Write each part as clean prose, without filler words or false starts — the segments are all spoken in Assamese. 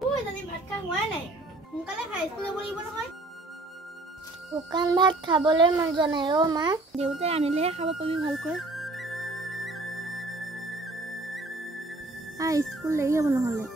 ওই জানি ভাত খা হোৱা নাই সোনকালে খাই স্কুল যাব লাগিব নহয় শুকান ভাত খাবলৈ মন যোৱা নাই অ' মা দেউতাই আনিলেহে খাব পাবি ভালকৈ স্কুল দেৰি হ'ব নহ'লে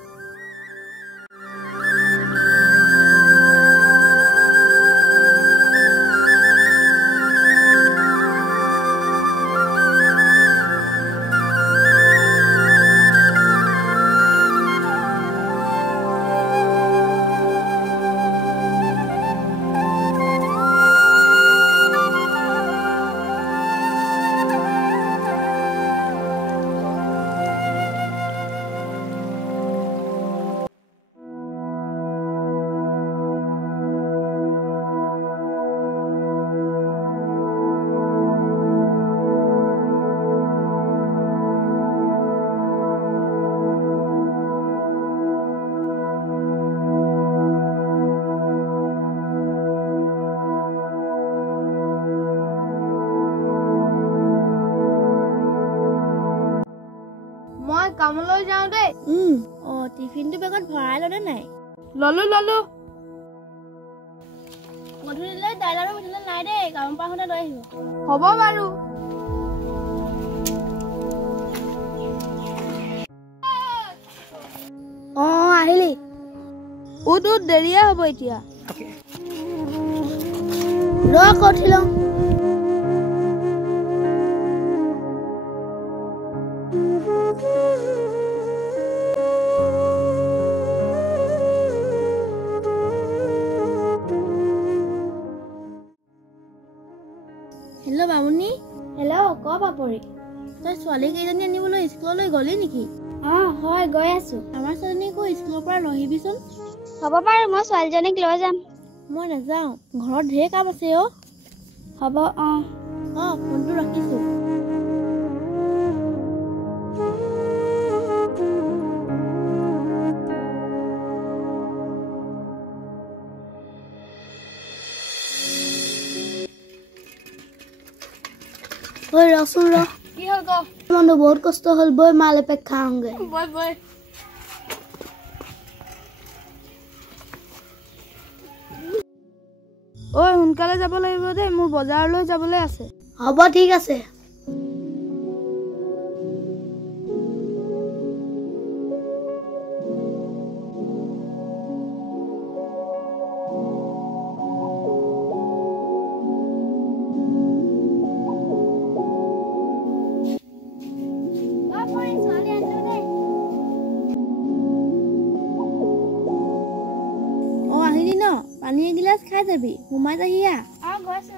কামলৈ যাওঁ দে টিফিনটো বেগত ভৰাই ল'লে নাই ললো গধূলিলৈ দাইল আৰু মিঠাই নাই দেই কামৰ পৰা আহোঁতে লৈ আহিব হ'ব বাৰু আহিলি তোৰ দেৰিয়ে হ'ব এতিয়া কঠি লওঁ হেল্ল' বামুনি হেল্ল' ক পাপৰি তই ছোৱালী কেইজনী আনিবলৈ স্কুললৈ গলি নেকি হয় গৈ আছো আমাৰ ছোৱালীজনীকো স্কুলৰ পৰা লৈ আহিবিচোন হ'ব বাৰু মই ছোৱালীজনীক লৈ যাম মই নাযাওঁ ঘৰত ঢেৰ কাম আছে হ'ব ফোনটো ৰাখিছো ৰচোন কি হ'ল ক মনটো বহুত কষ্ট হ'ল বৈ মালে পেক খাওঁগে বৈ সোনকালে যাব লাগিব দেই মোৰ বজাৰলৈ যাবলৈ আছে হ'ব ঠিক আছে আহিলি ন পানী এগিলাচ খাই যাবি সোমাই যাহিয়া গৈছো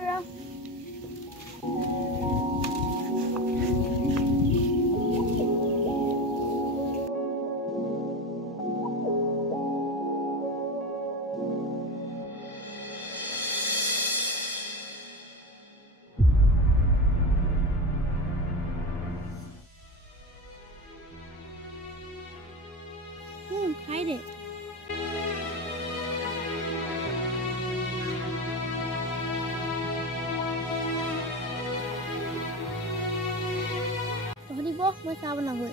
খাই দে মই চাহ বনাবই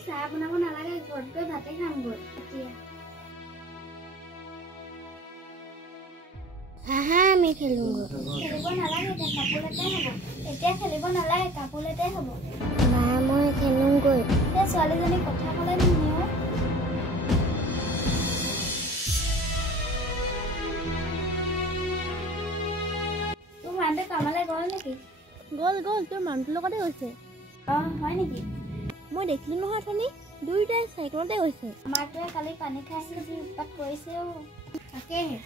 চাহ বনাব নালাগে ঘৰত গৈ ভাতে খামগৈ আমি খেলোঁগৈ খেলিব নালাগে এতিয়া খেলিব নালাগে কাপোৰতে হ'ব মা মই খেলোঁগৈ ছোৱালীজনী কথা ক'লে নহয় তোৰ মানুহটো কামলৈ গ'ল নেকি গ'ল তোৰ মানুহটোৰ লগতে গৈছে হয় নেকি মই দেখিলো নহয় অথনি দুয়োটাই চাইকেলতে গৈছে আমাৰটোৱে কালি পানী খাই আছিলে যি উৎপাত কৰিছে তাকেহে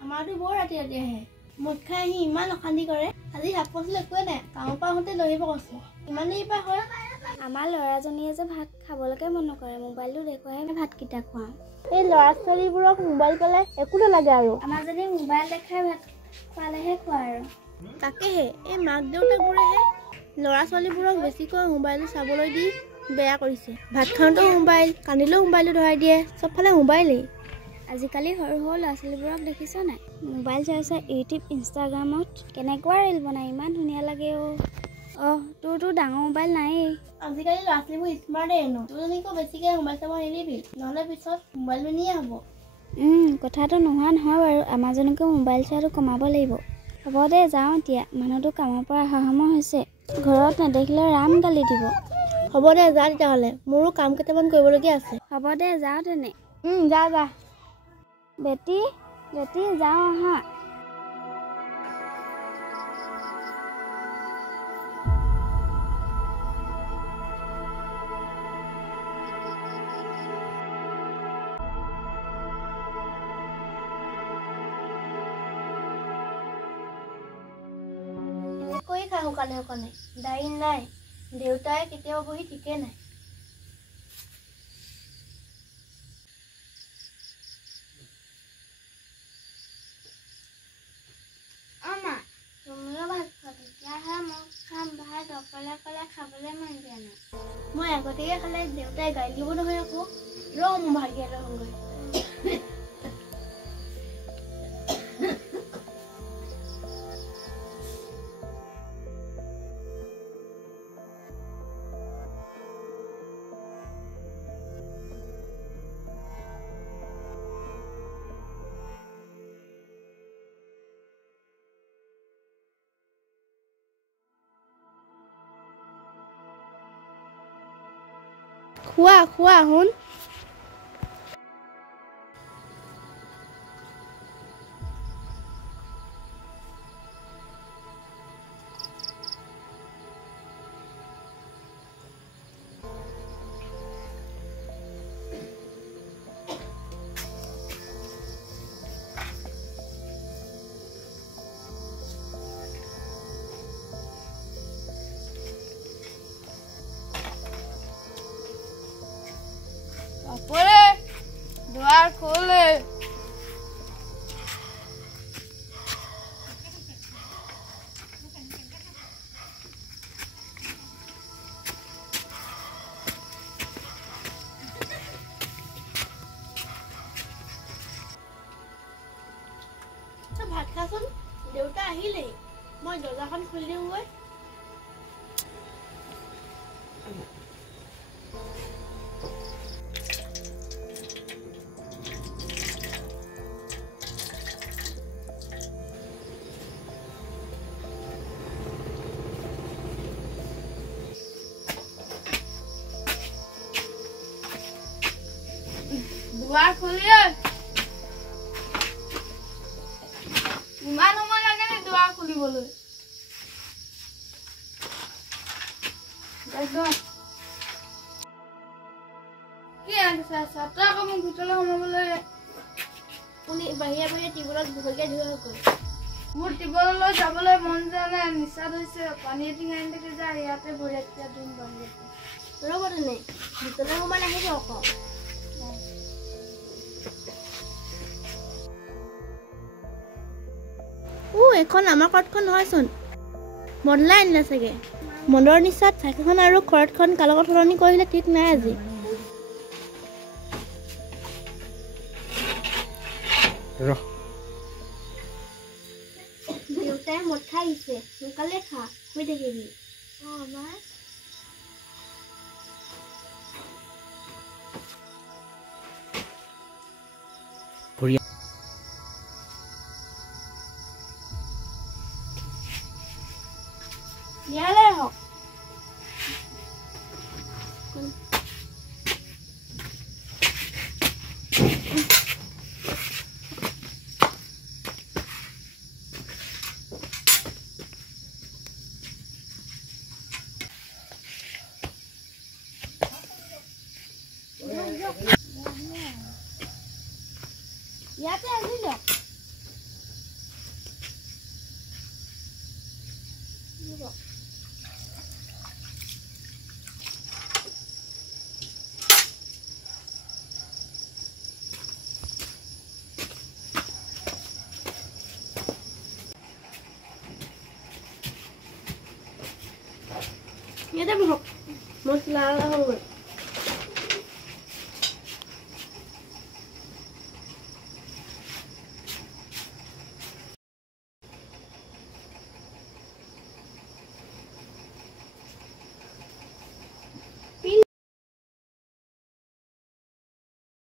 আমাৰতো বৰ ৰাতি আহে মদ খাই আহি ইমান অশান্তি কৰে আজি শাক পাচলি একোৱে নাই কামৰ পৰা আহোঁতে লৈ আহিব কৈছে ইমান দেৰি পৰা হয় আমাৰ ল'ৰাজনীয়ে যে ভাত খাবলৈকে মন নকৰে মোবাইলটো দেখুৱাইহে ভাতকেইটা খুৱাওঁ এই ল'ৰা ছোৱালীবোৰক মোবাইল পালে একো নালাগে আৰু আমাৰজনী মোবাইল দেখাই ভাত খোৱালেহে খোৱা আৰু তাকেহে এই মাক দেউতাকবোৰেহে ল'ৰা ছোৱালীবোৰক বেছিকৈ মোবাইলটো চাবলৈ দি বেয়া কৰিছে ভাত খাওঁতেও মোবাইল কান্দিলেও মোবাইলটো ধৰাই দিয়ে চবফালে মোবাইলেই আজিকালি সৰু সৰু ল'ৰা ছোৱালীবোৰক দেখিছ নাই মোবাইল চাই ইউটিউব ইনষ্টাগ্ৰামত কেনেকুৱা ৰিল বনাই ইমান ধুনীয়া লাগে তোৰতো ডাঙৰ মোবাইল নায়েই। আজিকালি ল'ৰা ছোৱালীবোৰ স্মাৰ্টেই ন। তোৰজনীকো বেছিকৈ মোবাইল চাব নিদিবি, নহ'লে পিছত মোবাইল বেনিয়ে হ'ব। কথাটো নোহোৱা নহয় বাৰু, আমাৰজনীকো মোবাইল চোৱাটো কমাব লাগিব। হ'ব দে যাওঁ এতিয়া, মানুহটো কামৰ পৰা অহা সময় হৈছে। ঘৰত নেদেখিলে ৰাম গালি দিব। হ'ব দে যা তেতিয়াহ'লে, মোৰো কাম কেইটামান কৰিবলগীয়া আছে। হ'ব দে যাওঁ তেনে। যা। বেটি যাওঁ আহা। কৈ খা শুকানে দাইন নাই, দেউতাই কেতিয়াও বহি ঠিকে নাই। তুমিও ভাত খোৱা, তেতিয়াহে মই খাম। ভাত অকলে খাবলৈ মন যোৱা নাই। মই আগতীয়াকৈ খালে দেউতাই গালি দিব নহয় আকৌ। মোৰ ভাত দিয়ালৈ হওঁগৈ। খোৱা শুন। द्वार खोले। भात खासुन, देउता आहिले। मैं दरजाखन खुली दिउंगৈ। द्वार खुलिए। इमान समय लागे ने द्वार खुलिबोलै। देखो কি আছে সাতটা কম ভিতৰলৈ সোমাবলৈ উনি বাহিৰে টিবলত বহলকে ধুই গ'ল। মোৰ টিবললৈ যাবলৈ মন যোৱা নাই, নিচা হৈছে। পানী টিং আনি থাকে যে ইয়াতে বহি এতিয়া দিন বাহিৰতে। ৰ'ব তেনে ভিতৰলৈ সোমাই আহিব আকৌ। এখন আমাৰ ঘৰতখন নহয়চোন, মদলাই আনিলে চাগে। মদৰ নিচাত চাইকেলখন আৰু ঘৰতখন কালকত সলনি কৰিলে ঠিক নাই আজি। দেউতাই মদ খাই আহিছে, সোনকালে খা, শুই থাকিবি। ইয়ালে হওক। ইয়াতে আহি যাওক। ইয়াতে বহক, মই চিলা হৈ গ'ল।